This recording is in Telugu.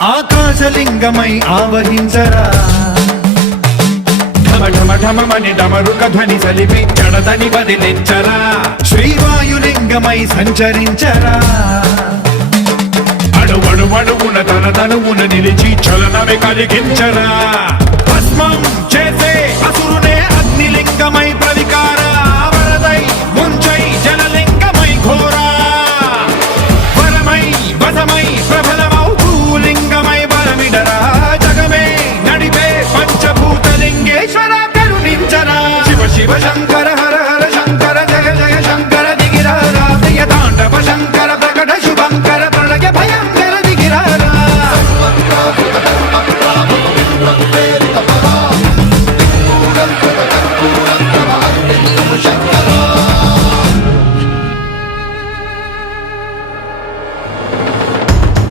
ఆకాశలింగమై ఆవహించరా ఢమఢమఢమని డమరుక ధ్వని సలిపి జడదని వదిలించరా శ్రీవాయులింగమై సంచరించరా అడువడువడువున తన తనువున నిలిచి చలనమే కలిగించరా భస్మం చేసే అసురునే అగ్నిలింగమై ప్రవికార వరదై ముంచై జలలింగమై ఘోరా వరమై వసమై ప్రబలమా